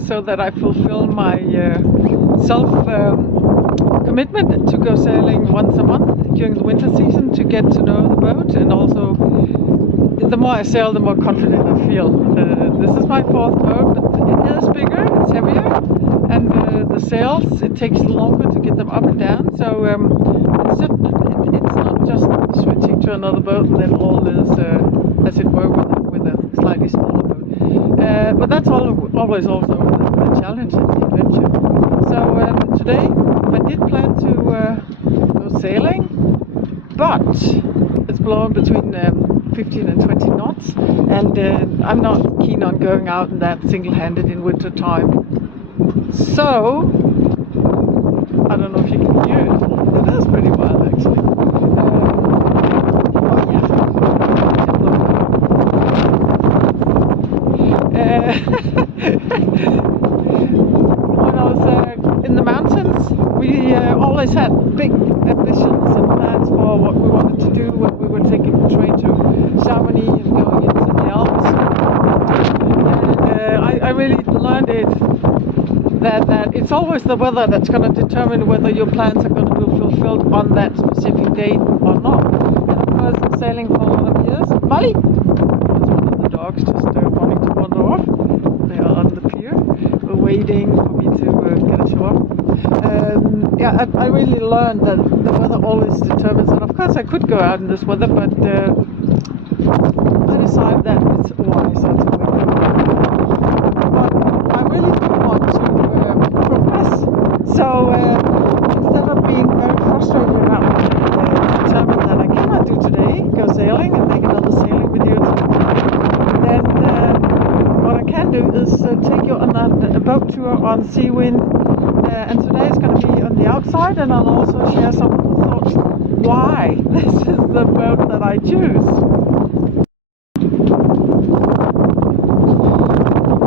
so that I fulfill my self commitment to go sailing once a month during the winter season to get to know the boat, and also the more I sail, the more confident I feel. This is my fourth boat, but it is bigger, it's heavier, and the sails, it takes longer to get them up and down, so it's not just switching to another boat and then all is as it were with a slightly smaller boat. But that's always also the challenge and the adventure. So today I did plan to go sailing, but it's blowing between 15 and 20 knots, and I'm not keen on going out in that single-handed in winter time. So I don't know if you can hear it. It is pretty wild actually. When I was in the mountains, we always had big ambitions and plans for what we wanted to do when we were taking the train to Chamonix and going into the Alps. And I really learned that it's always the weather that's going to determine whether your plans are going to be fulfilled on that specific date or not. And of course, sailing for a lot of years. Molly! That's one of the dogs just wanting to wander off. They are on the pier, waiting for me to get ashore. Yeah, I really learned that the weather always determines, and of course I could go out in this weather, but I decided that it's wiser to wait. But I really do want to progress, so instead of being very frustrated about determined that I cannot do today, go sailing and make another sailing video today, then what I can do is take you on a boat tour on Seawind. And today is going to be on the outside, and I'll also share some thoughts why this is the boat that I choose.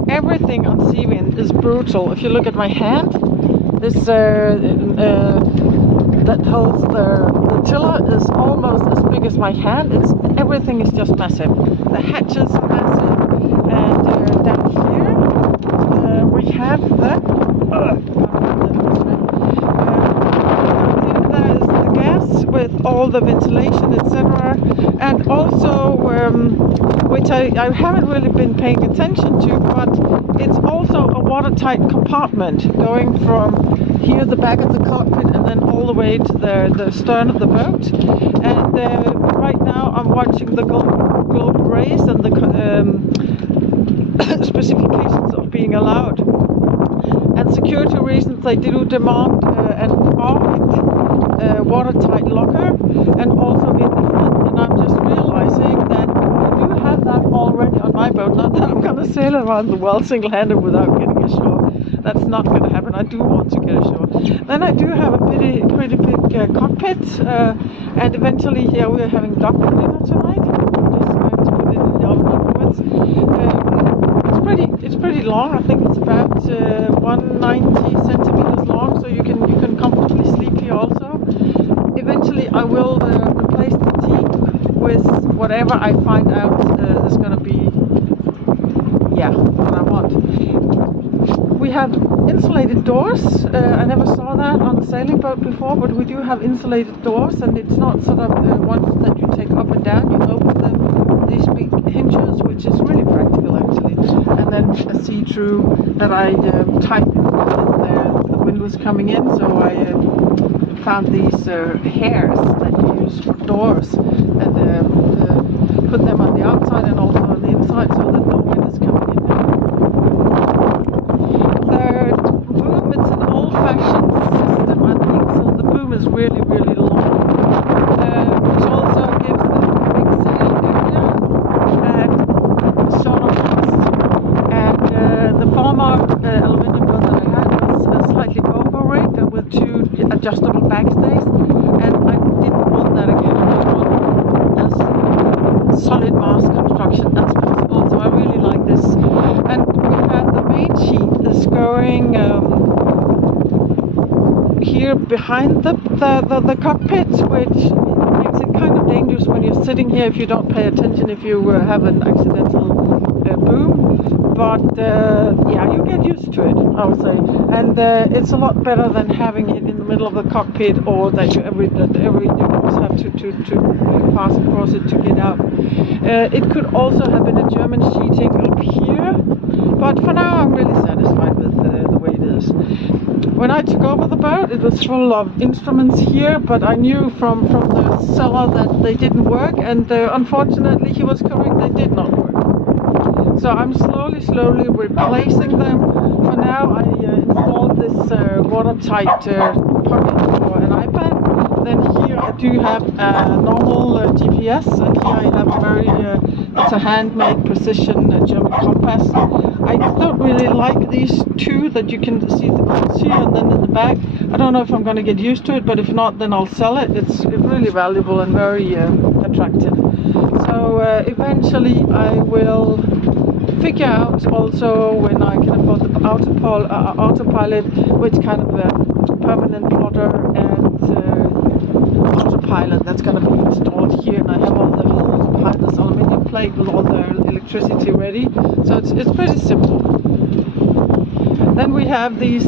Everything on Seawind is brutal. If you look at my hand, this that holds the tiller is almost as big as my hand. Everything is just massive. The hatches are massive, and down here we have the there is the gas with all the ventilation, etc., and also which I haven't really been paying attention to, but it's also a watertight compartment going from here, the back of the cockpit, and then all the way to the stern of the boat. And right now I'm watching the globe race and the specifications of being allowed. And security reasons, they do demand an oft watertight locker, and also in the front. And I'm just realizing that I do have that already on my boat. Not that I'm going to sail around the world single-handed without getting ashore. That's not going to happen. I do want to get ashore. Then I do have a pretty big cockpit, and eventually here we're having duck for dinner tonight. I'm just going to put it in the oven afterwards. It's pretty long. I think it's about 190 centimeters long, so you can comfortably sleep here also. Eventually I will replace the teak with whatever I find out is going to be what I want. We have insulated doors. I never saw that on a sailing boat before, but we do have insulated doors, and it's not sort of ones that you take up and down. You open them, these big hinges, which is really practical actually. And then a see-through that I tightened when the wind was coming in, so I found these hairs that you use for doors, and put them on the outside and also on the inside so that no wind is coming in. The boom, it's an old-fashioned system, I think, so the boom is really, really long, which also gives a big sail area and sort of thrust. And the former aluminium boat that I had was slightly overrigged with two adjustable backstays, and I didn't want that again. I want as solid mast construction as possible, so I really like this. And we have the main sheet is going here behind the cockpit, which makes it kind of dangerous when you're sitting here if you don't pay attention, if you have an accidental boom. but yeah, you get used to it, I would say, and it's a lot better than having it in the middle of the cockpit, or that you every always have to pass across it to get out. It could also have been a German sheeting up here, but for now I'm really satisfied with the way it is. When I took over the boat, it was full of instruments here, but I knew from the seller that they didn't work, and unfortunately he was correct, they did not work. So I'm slowly replacing them. For now I installed this watertight pocket for an iPad. Then here I do have a normal GPS, and here I have a very, it's a handmade precision German compass. I don't really like these two that you can see the clips here and then in the back. I don't know if I'm going to get used to it, but if not, then I'll sell it. It's really valuable and very attractive. So eventually I will figure out also, when I can afford the autopilot, which kind of permanent plotter and autopilot that's going to be installed here. And I have all the holes behind this aluminium plate with all the electricity ready, so it's pretty simple. Then we have these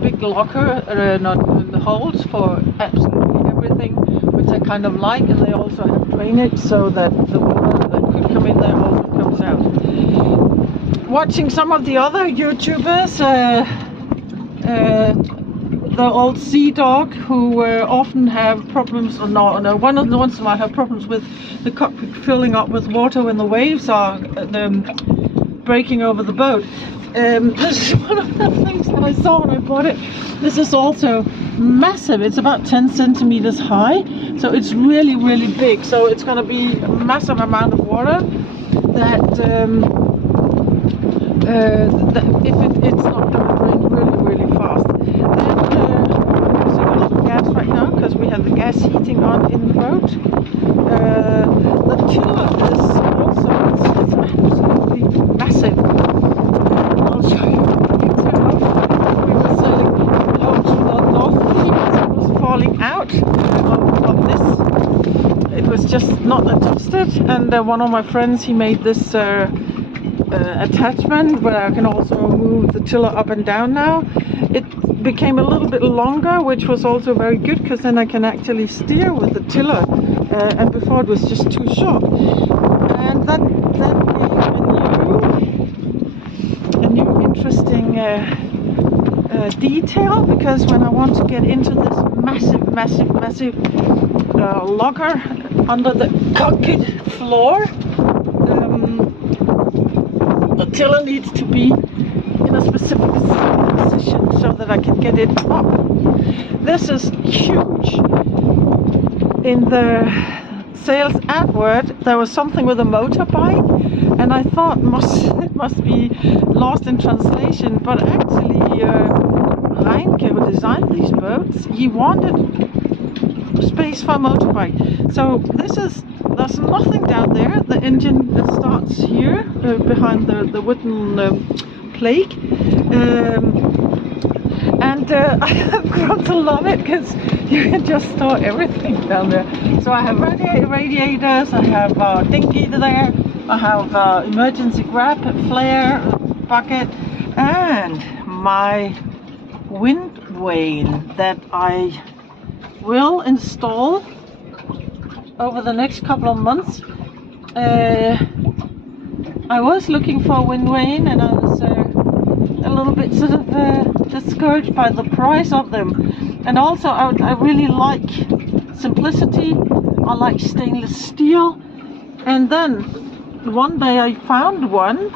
big locker not the holes for absolutely everything, which I kind of like, and they also have drainage so that the water that could come in there also comes out. Watching some of the other YouTubers, the old sea dog, who often have problems, or no, one of the ones who might have problems with the cockpit filling up with water when the waves are breaking over the boat. This is one of the things that I saw when I bought it. This is also massive. It's about 10 centimeters high, so it's really big. So it's going to be a massive amount of water that it's not going to drain really fast. Then I'm using a lot of gas right now because we have the gas heating on in the boat. The tiller is also it's absolutely massive. I'll show you. We were sailing home to the North Sea, it was falling out of this. It was just not adjusted, and one of my friends, he made this attachment where I can also move the tiller up and down now. It became a little bit longer, which was also very good, because then I can actually steer with the tiller, and before it was just too short. And that gave a new interesting detail, because when I want to get into this massive locker under the cockpit floor, the tiller needs to be in a specific position so that I can get it up. This is huge. In the sales advert there was something with a motorbike, and I thought it must be lost in translation, but actually Reinke, who designed these boats, he wanted space for a motorbike. So there's nothing down there. The engine starts here behind the wooden plate, and I have grown to love it because you can just store everything down there. So I have radiators, I have dinghy there, I have emergency grab, flare, bucket, and my wind vane that I will install over the next couple of months. I was looking for a wind vane, and I was a little bit sort of discouraged by the price of them. And also I really like simplicity. I like stainless steel. And then one day I found one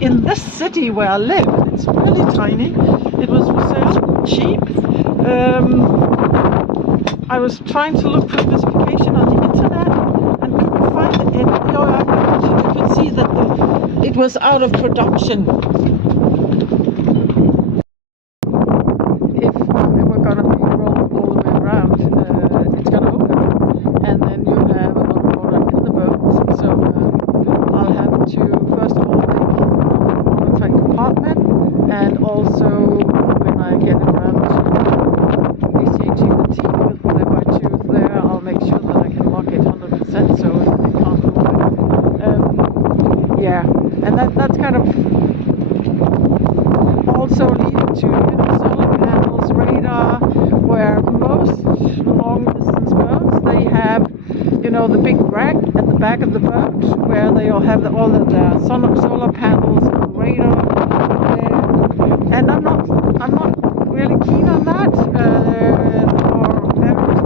in this city where I live. It's really tiny. It was for sale, cheap. I was trying to look for specification on the internet and couldn't find it. I could see that it was out of production. If we're going to be rolling all the way around, it's going to open, and then you have a lot of water in the boat. So I'll have to first of all make a watertight compartment, and also when I get around to exchanging the teeth with my tooth there, I'll make sure that I can lock it 100% so it can't move. Yeah, and that's kind of where most long distance boats, they have, you know, the big rack at the back of the boat where they all have all of their solar panels and radar. And I'm not really keen on that for various reasons.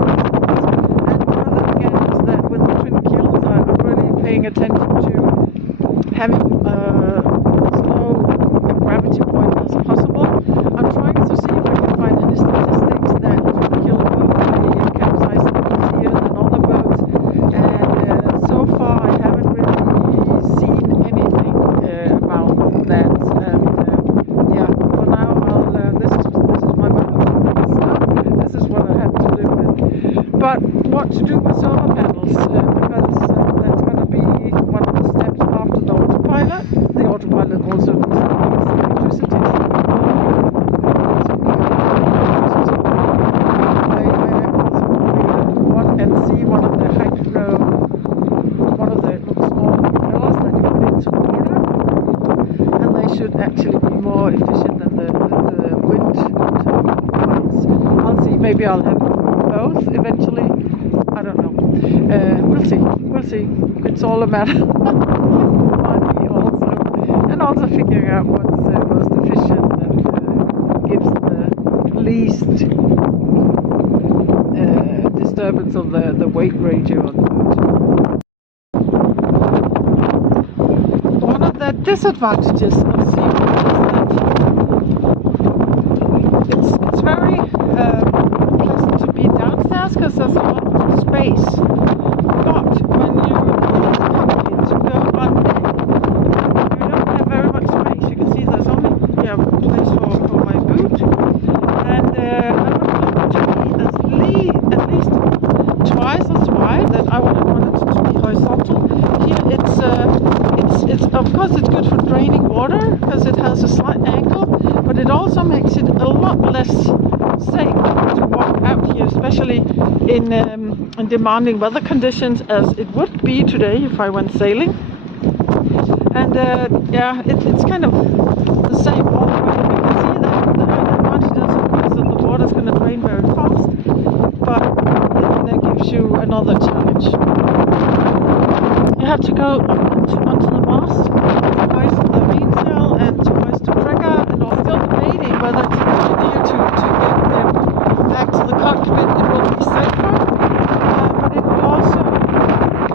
And one of them again is that with the twin kills, I'm really paying attention to having as low a gravity point as possible. I'm trying to see if I can find any statistics that twin kill boat may capsize easier than other boats. And so far I haven't really seen anything about that. And yeah, for now this is my boat. So this is what I have to live with. But what to do with solar panels? Because that's going to be one of the steps after the autopilot. The autopilot also needs electricity. And see one of the small propellers that you put into the water, and they should actually be more efficient than the wind turbines. I'll see. Maybe I'll have both eventually. I don't know. We'll see. We'll see. It's all a matter of money also, and also figuring out what's most efficient and gives the least disturbance of the weight ratio on the boat. One of the disadvantages of Seawind is that it's very pleasant to be downstairs because there's a lot of space. But when you leave the cockpit to go on deck, you don't have very much space. You can see there's only place for my boot, and I would like to be at least twice as wide that I would have wanted it to be horizontal. Here it's of course it's good for draining water because it has a slight angle, but it also makes it a lot less safe to walk out here, especially in demanding weather conditions as it would be today if I went sailing. And yeah, it's kind of the same all the way. You can see that the advantage is of course that the water is going to drain very fast, but it gives you another challenge. You have to go onto the mast to hoist the mainsail and to hoist the trigger, and I'm still debating whether it's a good idea to get them back to the cockpit. It will be safer, but it will also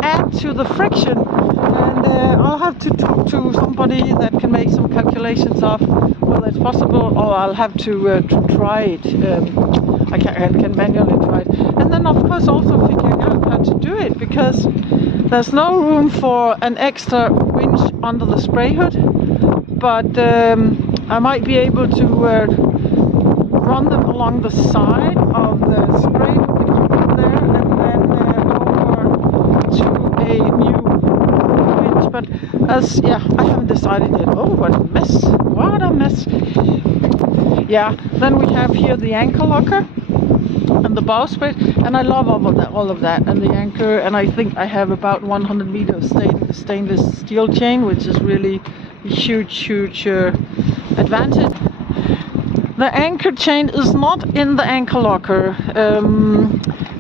add to the friction, and I'll have to talk to somebody that can make some calculations of whether it's possible, or I'll have to try it. I can manually try it, and then of course also figuring out how to do it, because there's no room for an extra winch under the spray hood, but I might be able to run them along the side of the spray hood there, and then over to a new winch. But as I haven't decided yet. Oh, what a mess! What a mess! Yeah. Then we have here the anchor locker and the bowsprit, and I love all of that, and the anchor, and I think I have about 100 meters stainless steel chain, which is really a huge advantage. The anchor chain is not in the anchor locker,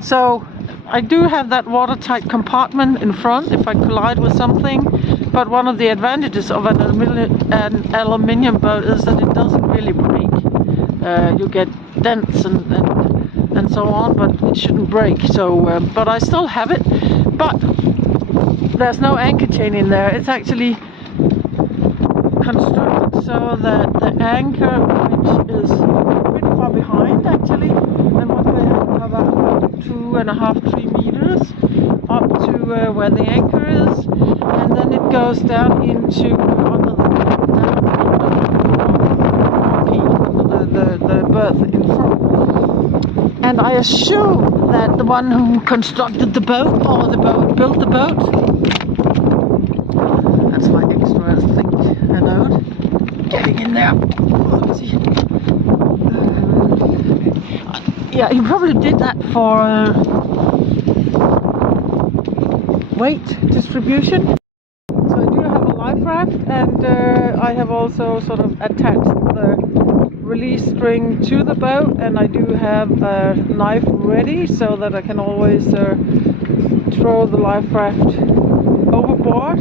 so I do have that watertight compartment in front if I collide with something, but one of the advantages of an aluminium boat is that it doesn't really break. You get dents and so on, but it shouldn't break. So, but I still have it. But there's no anchor chain in there. It's actually constructed so that the anchor, which is a bit far behind actually, and what we have about 2.5–3 meters up to where the anchor is, and then it goes down into under the berth in front. And I assume that the one who constructed the boat, or built the boat, that's my extra think anode, getting in there. Yeah, he probably did that for weight distribution. So I do have a life raft, and I have also sort of attached the release string to the boat, and I do have a knife ready so that I can always throw the life raft overboard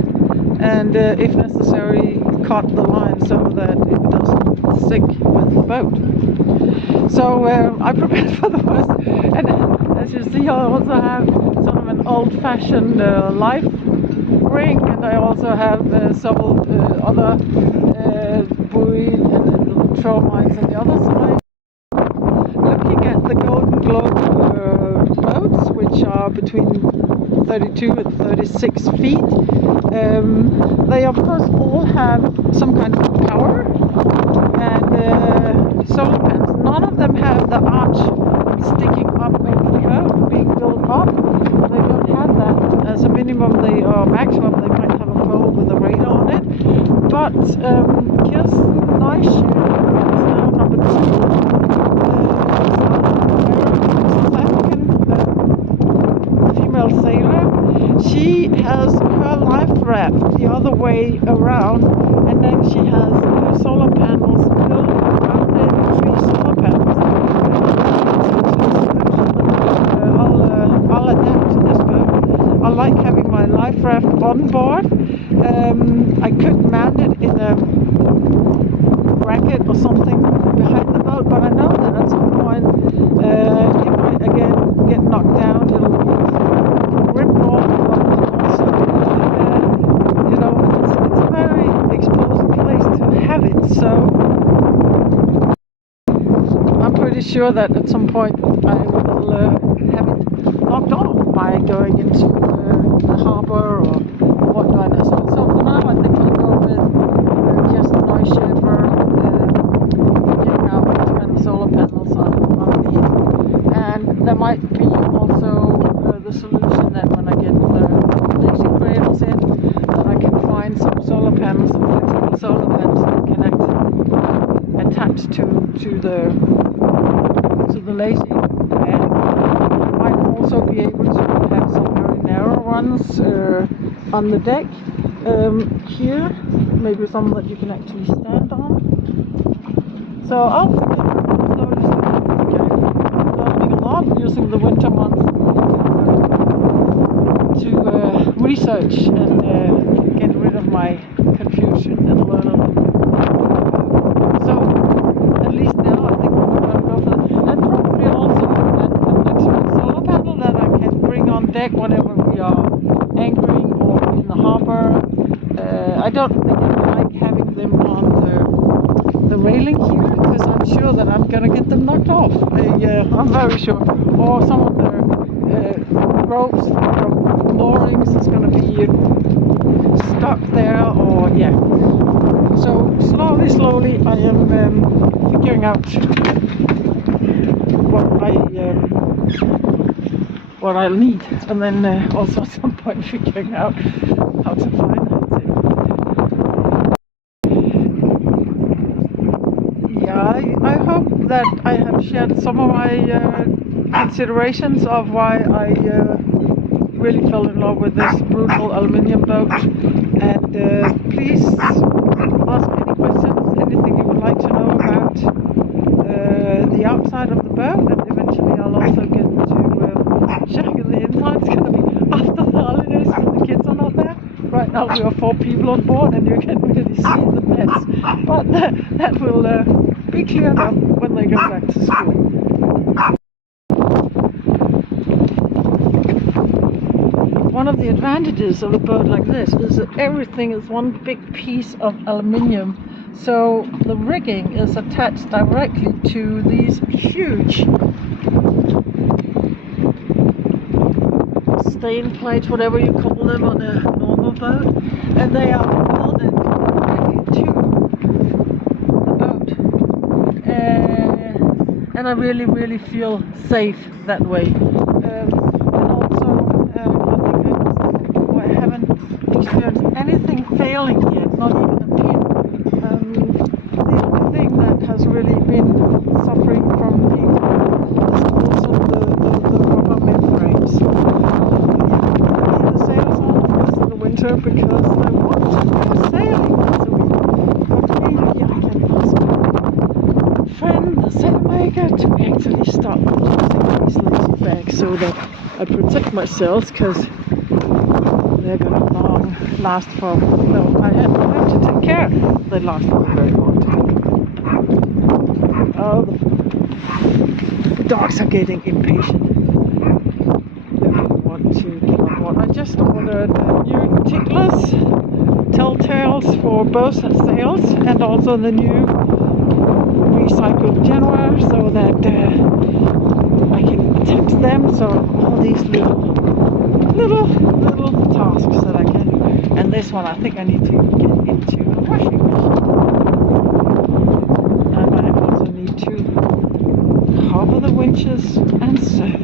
and if necessary cut the line so that it doesn't sink with the boat. So I prepared for the worst, and as you see, I also have sort of an old-fashioned life ring, and I also have several other buoy and throw lines on the other side. Looking at the Golden Globe boats, which are between 32 and 36 feet, they of course all have some kind of power and solar panels. None of them have the arch sticking up over the boat, being built up. They don't have that. As a minimum, or maximum, they might have a pole with a radar on it. But Kirsten Neuschiff is now number 2. South African female sailor. She has her life raft the other way around, and then she has solar panels built around it, 3 solar panels. I'll adapt to this boat. I like having my life raft on board. I could mount it in a bracket or something behind the boat, but I know that at some point, if I again get knocked down, it'll be a rip off. Also, you know, it's a very exposed place to have it. So I'm pretty sure that at some point I will have it knocked off by going into the harbour or whatnot. So for now, I think I'll go with Kirsten Neuschiff, figuring out what kind of solar panels I'll need. And there might be also the solution that when I get the lazy cradles in, that I can find some solar panels, some flexible solar panels that can actually attach to the lazy bag. I might also be able to have some very narrow ones on the deck here, maybe some that you can actually stand on. So I'll slowly learning a lot using the winter months to research and get rid of my confusion and learn a lot. So at least now I think I'm going to go for that. And probably also a flexible solar panel that I can bring on deck whenever we are anchoring or in the harbour. I don't like having them on the railing here because I'm sure that I'm going to get them knocked off. I'm very sure. Or some of the ropes from moorings is going to be stuck there, or yeah. So slowly I am figuring out what I'll need, and then also at some point figuring out how to finance it. Yeah, I hope that I have shared some of my considerations of why I really fell in love with this brutal aluminium boat. And please ask any questions, anything you would like to know about the outside of the boat, and eventually I'll also get to show you the inside. It's going to be after the holidays when the kids are not there. Right now we are 4 people on board and you can really see the mess, but that will be cleared up when they go back to school. One of the advantages of a boat like this is that everything is one big piece of aluminium, so the rigging is attached directly to these huge stain plates, whatever you call them on a normal boat, and they are welded directly to the boat. And I really feel safe that way. And also, I haven't experienced anything failing yet, not even a pin. The only thing that has really been suffering from being is also the rubber membranes. The sails on in the winter because I want to go sailing once a week. But maybe I can ask bigger to actually start using these little bags so that I protect myself, because they're gonna last for, well, I have to take care. They last for a very long time. Oh, the dogs are getting impatient. They want to get on board. I just ordered new ticklers, telltales for both sails, and also the new recycled genoa, so that I can attach them. So all these little tasks that I can do. And this one, I think I need to get into the washing machine. And I also need to cover the winches and sew